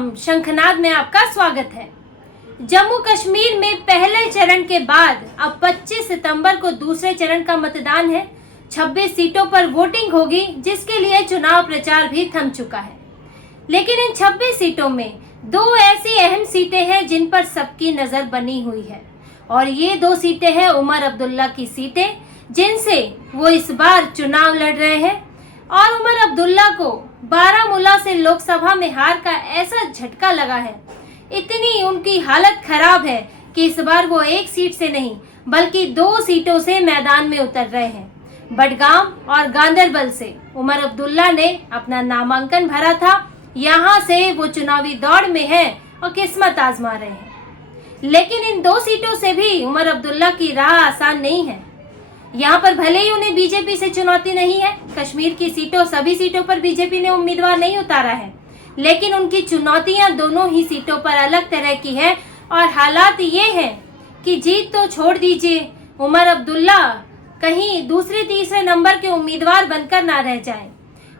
नाम शंखनाद में आपका स्वागत है। जम्मू कश्मीर में पहले चरण के बाद अब 25 सितंबर को दूसरे चरण का मतदान है। 26 सीटों पर वोटिंग होगी, जिसके लिए चुनाव प्रचार भी थम चुका है। लेकिन इन 26 सीटों में 2 ऐसी अहम सीटें हैं जिन पर सबकी नजर बनी हुई है, और ये 2 सीटें हैं उमर अब्दुल्ला की सीटें, जिनसे वो इस बार चुनाव लड़ रहे हैं। और उमर अब्दुल्ला को बारामूला से लोकसभा में हार का ऐसा झटका लगा है, इतनी उनकी हालत खराब है कि इस बार वो 1 सीट से नहीं बल्कि 2 सीटों से मैदान में उतर रहे हैं। बडगाम और गांदरबल से उमर अब्दुल्ला ने अपना नामांकन भरा था। यहाँ से वो चुनावी दौड़ में है और किस्मत आजमा रहे हैं। लेकिन इन 2 सीटों से भी उमर अब्दुल्ला की राह आसान नहीं है। यहाँ पर भले ही उन्हें बीजेपी से चुनौती नहीं है, कश्मीर की सभी सीटों पर बीजेपी ने उम्मीदवार नहीं उतारा है, लेकिन उनकी चुनौतियां दोनों ही सीटों पर अलग तरह की है। और हालात ये हैं कि जीत तो छोड़ दीजिए, उमर अब्दुल्ला कहीं दूसरे तीसरे नंबर के उम्मीदवार बनकर ना रह जाएं।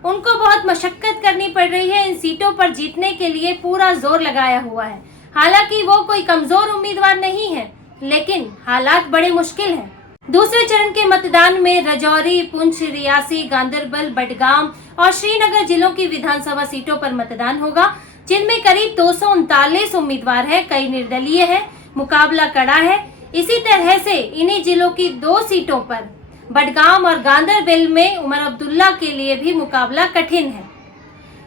उनको बहुत मशक्कत करनी पड़ रही है। इन सीटों पर जीतने के लिए पूरा जोर लगाया हुआ है। हालांकि वो कोई कमजोर उम्मीदवार नहीं है, लेकिन हालात बड़े मुश्किल हैं। दूसरे चरण के मतदान में राजौरी, पुंछ, रियासी, गांदरबल, बडगाम और श्रीनगर जिलों की विधानसभा सीटों पर मतदान होगा, जिनमें करीब 239 उम्मीदवार हैं। कई निर्दलीय है, मुकाबला कड़ा है। इसी तरह से इन्हीं जिलों की 2 सीटों पर बडगाम और गांदरबल में उमर अब्दुल्ला के लिए भी मुकाबला कठिन है।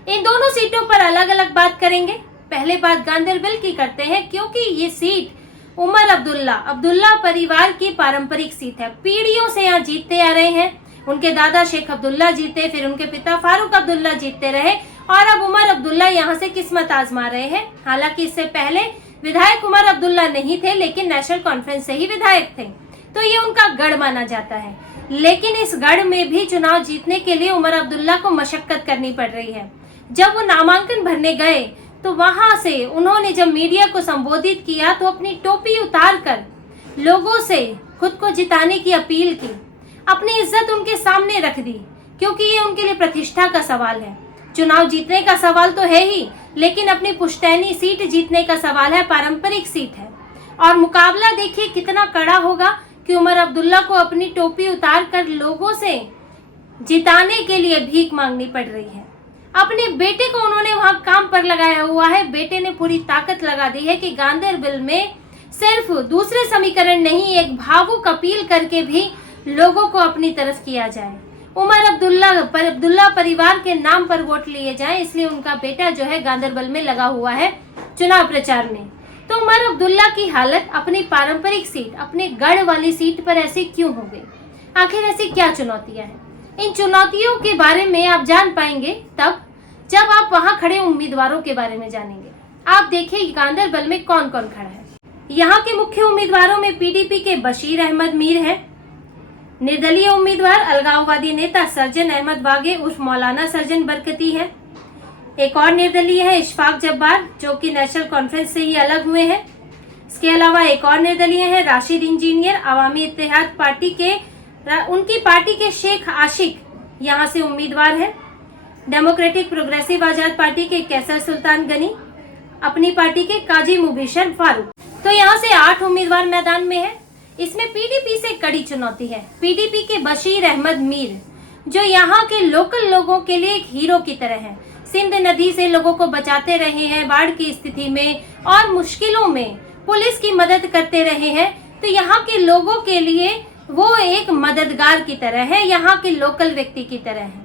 इन दोनों सीटों पर अलग अलग बात करेंगे। पहले बात गांदरबल की करते हैं, क्योंकि ये सीट उमर अब्दुल्ला परिवार की पारंपरिक सीट है। पीढ़ियों से यहाँ जीतते आ रहे हैं। उनके दादा शेख अब्दुल्ला जीते, फिर उनके पिता फारूक अब्दुल्ला जीतते रहे, और अब उमर अब्दुल्ला यहाँ से किस्मत आजमा रहे हैं। हालांकि इससे पहले विधायक उमर अब्दुल्ला नहीं थे, लेकिन नेशनल कॉन्फ्रेंस से ही विधायक थे, तो ये उनका गढ़ माना जाता है। लेकिन इस गढ़ में भी चुनाव जीतने के लिए उमर अब्दुल्ला को मशक्कत करनी पड़ रही है। जब वो नामांकन भरने गए तो वहां से उन्होंने जब मीडिया को संबोधित किया तो अपनी टोपी उतार कर लोगों से खुद को जिताने की अपील की, अपनी इज्जत उनके सामने रख दी, क्योंकि ये उनके लिए प्रतिष्ठा का सवाल है। चुनाव जीतने का सवाल तो है ही, लेकिन अपनी पुश्तैनी सीट जीतने का सवाल है, पारंपरिक सीट है। और मुकाबला देखिए कितना कड़ा होगा कि उमर अब्दुल्ला को अपनी टोपी उतार कर लोगों से जिताने के लिए भीख मांगनी पड़ रही है। अपने बेटे को उन्होंने वहां काम पर लगाया हुआ है। बेटे ने पूरी ताकत लगा दी है कि गांदरबल में सिर्फ दूसरे समीकरण नहीं, एक भावुक अपील करके भी लोगों को अपनी तरफ किया जाए। उमर अब्दुल्ला परिवार के नाम पर वोट लिए जाए, इसलिए उनका बेटा जो है गांदरबल में लगा हुआ है चुनाव प्रचार में। तो उमर अब्दुल्ला की हालत अपनी पारंपरिक सीट, अपने गढ़ वाली सीट पर ऐसी क्यों हो गई? आखिर ऐसी क्या चुनौतियां हैं? इन चुनौतियों के बारे में आप जान पाएंगे तब जब आप वहां खड़े उम्मीदवारों के बारे में जानेंगे। आप देखिए गांदरबल में कौन कौन खड़ा है। यहाँ के मुख्य उम्मीदवारों में पीडीपी के बशीर अहमद मीर हैं। निर्दलीय उम्मीदवार अलगाववादी नेता सर्जन अहमद वागे उर्फ मौलाना सर्जन बरकती है। एक और निर्दलीय है इशफाक जब्बार, जो कि नेशनल कॉन्फ्रेंस से ही अलग हुए हैं। इसके अलावा एक और निर्दलीय है राशिद इंजीनियर, अवामी इत्तेहाद उनकी पार्टी के शेख आशिक यहाँ से उम्मीदवार है। डेमोक्रेटिक प्रोग्रेसिव आजाद पार्टी के कैसर सुल्तान गनी, अपनी पार्टी के काजी मुबीशर फारूक। तो यहाँ से 8 उम्मीदवार मैदान में है। इसमें पीडीपी से कड़ी चुनौती है। पीडीपी के बशीर अहमद मीर, जो यहाँ के लोकल लोगों के लिए एक हीरो की तरह है। सिंध नदी से लोगों को बचाते रहे हैं, बाढ़ की स्थिति में और मुश्किलों में पुलिस की मदद करते रहे हैं। तो यहाँ के लोगों के लिए वो एक मददगार की तरह है, यहाँ के लोकल व्यक्ति की तरह है।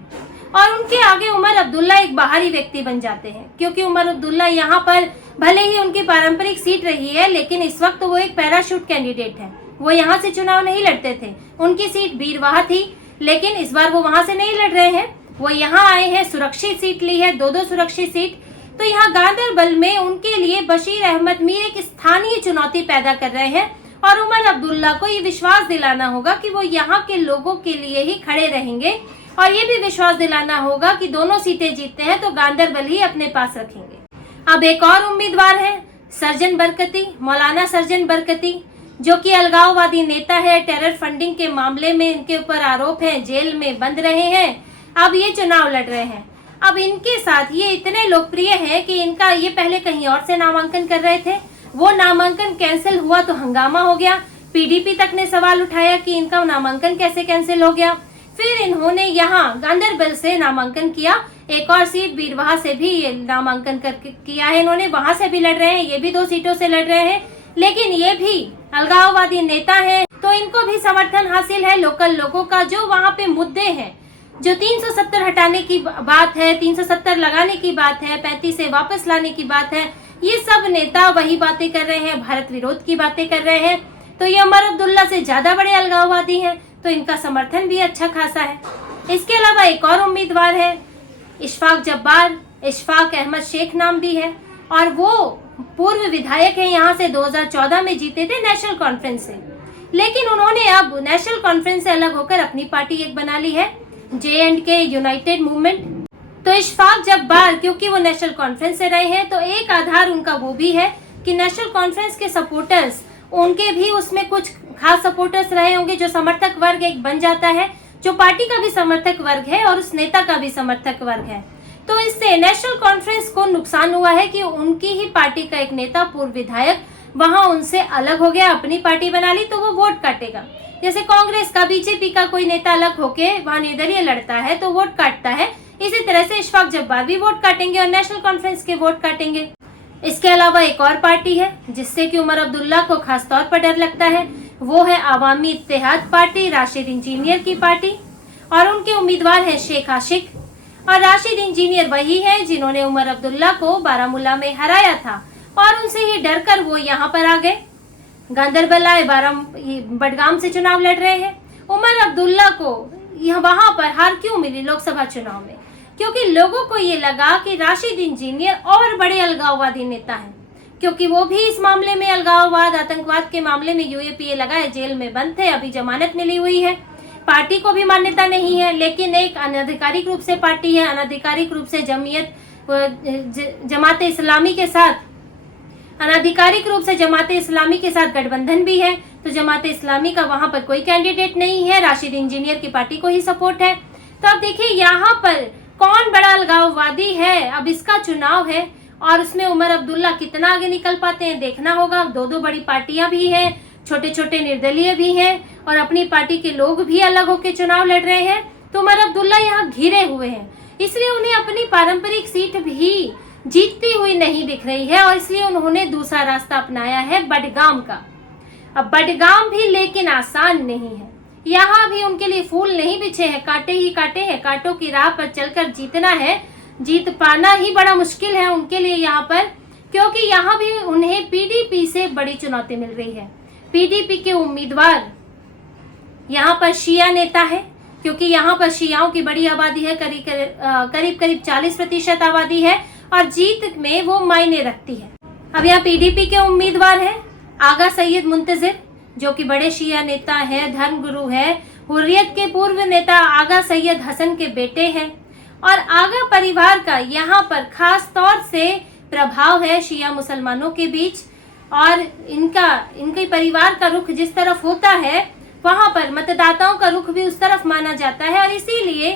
और उनके आगे उमर अब्दुल्ला एक बाहरी व्यक्ति बन जाते हैं, क्योंकि उमर अब्दुल्ला यहाँ पर भले ही उनकी पारंपरिक सीट रही है, लेकिन इस वक्त वो एक पैराशूट कैंडिडेट है। वो यहाँ से चुनाव नहीं लड़ते थे। उनकी सीट बीरवाह थी, लेकिन इस बार वो वहां से नहीं लड़ रहे हैं। वो यहाँ आए हैं, सुरक्षित सीट ली है, 2-2 सुरक्षित सीट। तो यहाँ गांदरबल में उनके लिए बशीर अहमद मीर एक स्थानीय चुनौती पैदा कर रहे हैं, और उमर अब्दुल्ला को ये विश्वास दिलाना होगा कि वो यहाँ के लोगों के लिए ही खड़े रहेंगे, और ये भी विश्वास दिलाना होगा कि दोनों सीटें जीतते हैं तो गांदरबल ही अपने पास रखेंगे। अब एक और उम्मीदवार है सर्जन बरकती, मौलाना सर्जन बरकती, जो कि अलगाववादी नेता है। टेरर फंडिंग के मामले में इनके ऊपर आरोप है, जेल में बंद रहे हैं। अब ये चुनाव लड़ रहे हैं। अब इनके साथ ये इतने लोकप्रिय हैं कि इनका ये पहले कहीं और से नामांकन कर रहे थे, वो नामांकन कैंसिल हुआ तो हंगामा हो गया। पीडीपी तक ने सवाल उठाया कि इनका नामांकन कैसे कैंसिल हो गया। फिर इन्होंने यहाँ गांधरबल से नामांकन किया, एक और सीट बीरवाहा से भी नामांकन किया है इन्होंने, वहां से भी लड़ रहे हैं, ये भी 2 सीटों से लड़ रहे हैं। लेकिन ये भी अलगाववादी नेता हैं, तो इनको भी समर्थन हासिल है लोकल लोगों का। जो वहाँ पे मुद्दे हैं, जो 370 हटाने की बात है, 370 लगाने की बात है, 35 से वापस लाने की बात है, ये सब नेता वही बातें कर रहे हैं, भारत विरोध की बातें कर रहे हैं। तो ये उमर अब्दुल्ला से ज्यादा बड़े अलगाववादी हैं, तो इनका समर्थन भी अच्छा खासा है। इसके अलावा एक और उम्मीदवार है इशफाक जब्बार, इशफाक अहमद शेख नाम भी है, और वो पूर्व विधायक है, यहाँ से 2014 में जीते थे नेशनल कॉन्फ्रेंस से। लेकिन उन्होंने अब नेशनल कॉन्फ्रेंस से अलग होकर अपनी पार्टी एक बना ली है, J&K यूनाइटेड मूवमेंट। तो इशफाक जब्बार क्योंकि वो नेशनल कॉन्फ्रेंस से रहे हैं, तो एक आधार उनका वो भी है कि नेशनल कॉन्फ्रेंस के सपोर्टर्स, उनके भी उसमें कुछ खास सपोर्टर्स रहे होंगे, जो समर्थक वर्ग एक बन जाता है, जो पार्टी का भी समर्थक वर्ग है और उस नेता का भी समर्थक वर्ग है। तो इससे नेशनल कॉन्फ्रेंस को नुकसान हुआ है कि उनकी ही पार्टी का एक नेता, पूर्व विधायक, वहां उनसे अलग हो गया, अपनी पार्टी बना ली, तो वो वोट काटेगा। जैसे कांग्रेस का, बीजेपी का कोई नेता अलग होके वहां निर्दलीय लड़ता है तो वोट काटता है, इसी तरह से इशफाक जब्बार भी वोट काटेंगे और नेशनल कॉन्फ्रेंस के वोट काटेंगे। इसके अलावा एक और पार्टी है जिससे कि उमर अब्दुल्ला को खास तौर पर डर लगता है, वो है आवामी इत्तेहाद पार्टी, राशिद इंजीनियर की पार्टी, और उनके उम्मीदवार है शेख आशिक। और राशिद इंजीनियर वही है जिन्होंने उमर अब्दुल्ला को बारामूला में हराया था, और उनसे ही डरकर वो यहाँ पर आ गए, गांधरबल आए, बडगाम से चुनाव लड़ रहे हैं। उमर अब्दुल्ला को वहां पर हार क्यों मिली लोकसभा चुनाव में? क्योंकि लोगों को ये लगा कि राशिद इंजीनियर और बड़े अलगाववादी नेता हैं, क्योंकि वो भी इस मामले में, अलगाववाद, आतंकवाद के मामले में UAPA लगाए, जेल में बंद थे, अभी जमानत मिली हुई है। पार्टी को भी मान्यता नहीं है, लेकिन एक अनाधिकारिक रूप से पार्टी है, अनाधिकारिक रूप से जमात इस्लामी के साथ, अनाधिकारिक रूप से जमात इस्लामी के साथ गठबंधन भी है। तो जमात इस्लामी का वहां पर कोई कैंडिडेट नहीं है, राशिद इंजीनियर की पार्टी को ही सपोर्ट है। तो अब देखिए यहाँ पर कौन बड़ा अलगाववादी है, अब इसका चुनाव है, और उसमें उमर अब्दुल्ला कितना आगे निकल पाते हैं देखना होगा। 2 बड़ी पार्टियां भी हैं, छोटे छोटे निर्दलीय भी हैं, और अपनी पार्टी के लोग भी अलग होकर चुनाव लड़ रहे हैं। तो उमर अब्दुल्ला यहाँ घिरे हुए हैं, इसलिए उन्हें अपनी पारंपरिक सीट भी जीतती हुई नहीं दिख रही है, और इसलिए उन्होंने दूसरा रास्ता अपनाया है, बडगाम का। अब बडगाम भी लेकिन आसान नहीं है, यहाँ भी उनके लिए फूल नहीं बिछे हैं, कांटे ही कांटे हैं। कांटों की राह पर चलकर जीतना है, जीत पाना ही बड़ा मुश्किल है उनके लिए यहाँ पर, क्योंकि यहाँ भी उन्हें पीडीपी से बड़ी चुनौती मिल रही है। पीडीपी के उम्मीदवार यहाँ पर शिया नेता है, क्योंकि यहाँ पर शियाओं की बड़ी आबादी है, करीब 40% आबादी है, और जीत में वो मायने रखती है। अब यहाँ पीडीपी के उम्मीदवार हैं आगा सैयद मुंतजिर, जो कि बड़े शिया नेता है, धर्मगुरु है, हुर्रियत के पूर्व नेता आगा सैयद हसन के बेटे हैं, और आगा परिवार का यहाँ पर खास तौर से प्रभाव है शिया मुसलमानों के बीच, और इनके परिवार का रुख जिस तरफ होता है, वहां पर मतदाताओं का रुख भी उस तरफ माना जाता है। और इसीलिए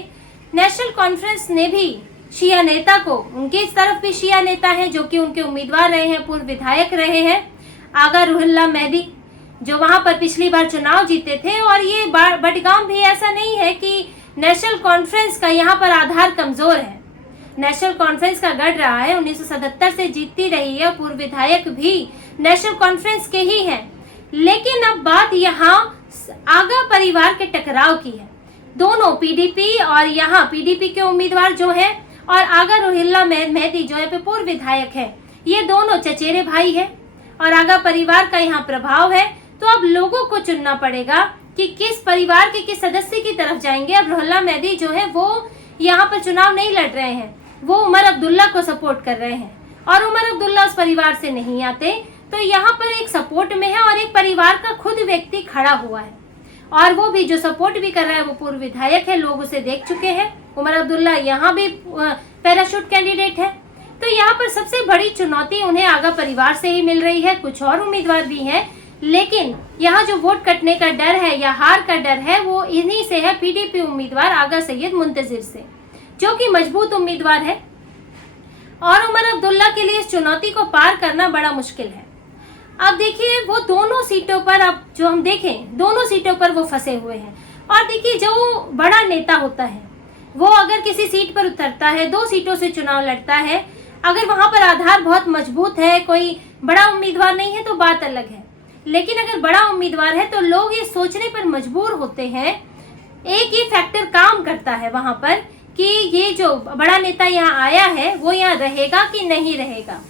नेशनल कॉन्फ्रेंस ने भी शिया नेता को, उनके इस तरफ भी शिया नेता हैं जो कि उनके उम्मीदवार रहे हैं, पूर्व विधायक रहे हैं, आगा रुहुल्लाह मेहदी, जो वहां पर पिछली बार चुनाव जीते थे। और ये बडगाम भी ऐसा नहीं है कि नेशनल कॉन्फ्रेंस का यहाँ पर आधार कमजोर है, नेशनल कॉन्फ्रेंस का गढ़ रहा है, 1977 से जीतती रही है, पूर्व विधायक भी नेशनल कॉन्फ्रेंस के ही हैं। लेकिन अब बात यहाँ आगा परिवार के टकराव की है। दोनों पीडीपी और यहाँ पीडीपी के उम्मीदवार जो हैं और आगा रुहुल्लाह मेहदी जो है पूर्व विधायक है, ये दोनों चचेरे भाई है और आगा परिवार का यहाँ प्रभाव है। तो अब लोगों को चुनना पड़ेगा कि किस परिवार के किस सदस्य की तरफ जाएंगे। अब रुहुल्लाह मेहदी जो है वो यहाँ पर चुनाव नहीं लड़ रहे हैं, वो उमर अब्दुल्ला को सपोर्ट कर रहे हैं, और उमर अब्दुल्ला उस परिवार से नहीं आते। तो यहाँ पर एक सपोर्ट में है और एक परिवार का खुद व्यक्ति खड़ा हुआ है, और वो भी जो सपोर्ट भी कर रहा है वो पूर्व विधायक है, लोग उसे देख चुके हैं। उमर अब्दुल्ला यहाँ भी पैराशूट कैंडिडेट है। तो यहाँ पर सबसे बड़ी चुनौती उन्हें आगा परिवार से ही मिल रही है। कुछ और उम्मीदवार भी हैं, लेकिन यहाँ जो वोट कटने का डर है या हार का डर है वो इन्हीं से है, पीडीपी उम्मीदवार आगा सैयद मुंतजिर से। जो कि मजबूत उम्मीदवार है, और उमर अब्दुल्ला के लिए इस चुनौती को पार करना बड़ा मुश्किल है। अब देखिए, वो दोनों सीटों पर, अब जो हम देखें, दोनों सीटों पर वो फंसे हुए हैं। और देखिए, जो बड़ा नेता होता है वो अगर किसी सीट पर उतरता है, 2 सीटों से चुनाव लड़ता है, अगर वहां पर आधार बहुत मजबूत है, कोई बड़ा उम्मीदवार नहीं है तो बात अलग है। लेकिन अगर बड़ा उम्मीदवार है तो लोग ये सोचने पर मजबूर होते हैं, एक ही फैक्टर काम करता है वहां पर कि ये जो बड़ा नेता यहाँ आया है वो यहाँ रहेगा कि नहीं रहेगा।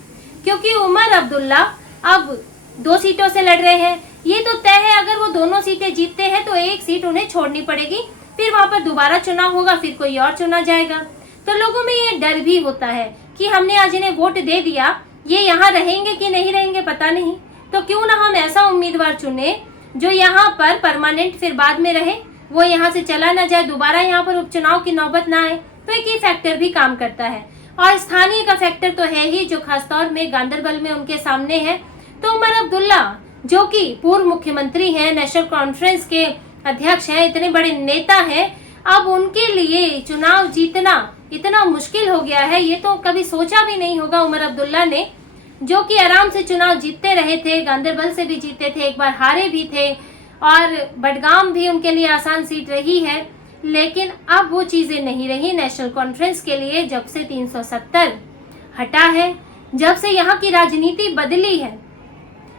क्योंकि उमर अब्दुल्ला अब 2 सीटों से लड़ रहे हैं, ये तो तय है अगर वो दोनों सीटें जीतते हैं तो एक सीट उन्हें छोड़नी पड़ेगी, फिर वहां पर दोबारा चुनाव होगा, फिर कोई और चुना जाएगा। तो लोगों में ये डर भी होता है कि हमने आज इन्हें वोट दे दिया, ये यहाँ रहेंगे कि नहीं रहेंगे पता नहीं, तो क्यों ना हम ऐसा उम्मीदवार चुने जो यहाँ पर परमानेंट फिर बाद में रहे, वो यहाँ से चला ना जाए, दोबारा यहाँ पर उपचुनाव की नौबत ना आए। तो एक ये फैक्टर भी काम करता है, और स्थानीय का फैक्टर तो है ही, जो खासतौर में गांधरबल में उनके सामने है। तो उमर अब्दुल्ला जो कि पूर्व मुख्यमंत्री हैं, नेशनल कॉन्फ्रेंस के अध्यक्ष हैं, इतने बड़े नेता हैं, अब उनके लिए चुनाव जीतना इतना मुश्किल हो गया है, ये तो कभी सोचा भी नहीं होगा उमर अब्दुल्ला ने, जो कि आराम से चुनाव जीतते रहे थे, गांधरबल से भी जीते थे, एक बार हारे भी थे, और बडगाम भी उनके लिए आसान सीट रही है। लेकिन अब वो चीजें नहीं रही नेशनल कॉन्फ्रेंस के लिए, जब से 370 हटा है, जब से यहाँ की राजनीति बदली है।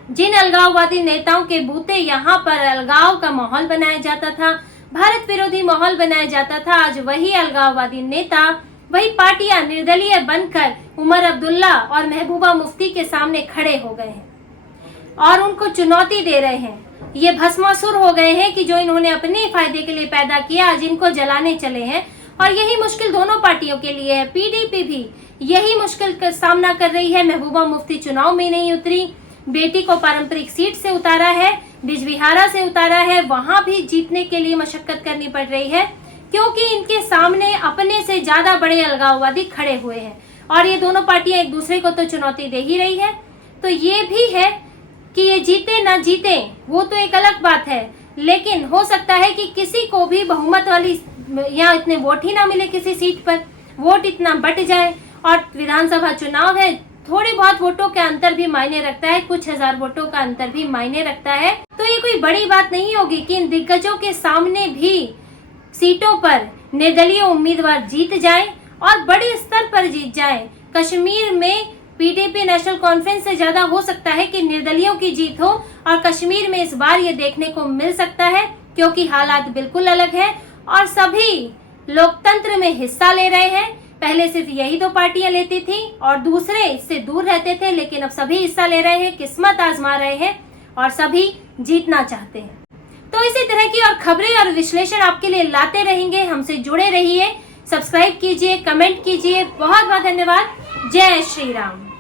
जिन अलगाववादी नेताओं के बूते यहाँ पर अलगाव का माहौल बनाया जाता था, भारत विरोधी माहौल बनाया जाता था, आज वही अलगाववादी नेता, वही पार्टियां निर्दलीय बनकर उमर अब्दुल्ला और महबूबा मुफ्ती के सामने खड़े हो गए हैं और उनको चुनौती दे रहे हैं। ये भस्मासुर हो गए हैं कि जो इन्होंने अपने फायदे के लिए पैदा किया, आज इनको जलाने चले हैं। और यही मुश्किल दोनों पार्टियों के लिए है। पीडीपी भी यही मुश्किल का सामना कर रही है। महबूबा मुफ्ती चुनाव में नहीं उतरी, बेटी को पारंपरिक सीट से उतारा है, बिजबिहारा से उतारा है, वहां भी जीतने के लिए मशक्कत करनी पड़ रही है, क्योंकि इनके सामने अपने से ज्यादा बड़े अलगाववादी खड़े हुए हैं। और ये दोनों पार्टियां एक दूसरे को तो चुनौती दे ही रही है। तो ये भी है कि ये जीते ना जीते वो तो एक अलग बात है, लेकिन हो सकता है कि किसी को भी बहुमत वाली या इतने वोट ही ना मिले, किसी सीट पर वोट इतना बट जाए। और विधानसभा चुनाव है, थोड़ी बहुत वोटों के अंतर भी मायने रखता है, कुछ हजार वोटों का अंतर भी मायने रखता है। तो ये कोई बड़ी बात नहीं होगी कि इन दिग्गजों के सामने भी सीटों पर निर्दलीय उम्मीदवार जीत जाए और बड़े स्तर पर जीत जाए। कश्मीर में पीडीपी नेशनल कॉन्फ्रेंस से ज्यादा हो सकता है कि निर्दलियों की जीत हो, और कश्मीर में इस बार ये देखने को मिल सकता है, क्योंकि हालात बिल्कुल अलग है और सभी लोकतंत्र में हिस्सा ले रहे हैं। पहले सिर्फ यही 2 पार्टियां लेती थी और दूसरे इससे दूर रहते थे, लेकिन अब सभी हिस्सा ले रहे हैं, किस्मत आजमा रहे हैं और सभी जीतना चाहते हैं। तो इसी तरह की और खबरें और विश्लेषण आपके लिए लाते रहेंगे। हमसे जुड़े रहिए, सब्सक्राइब कीजिए, कमेंट कीजिए। बहुत बहुत धन्यवाद। जय श्री राम।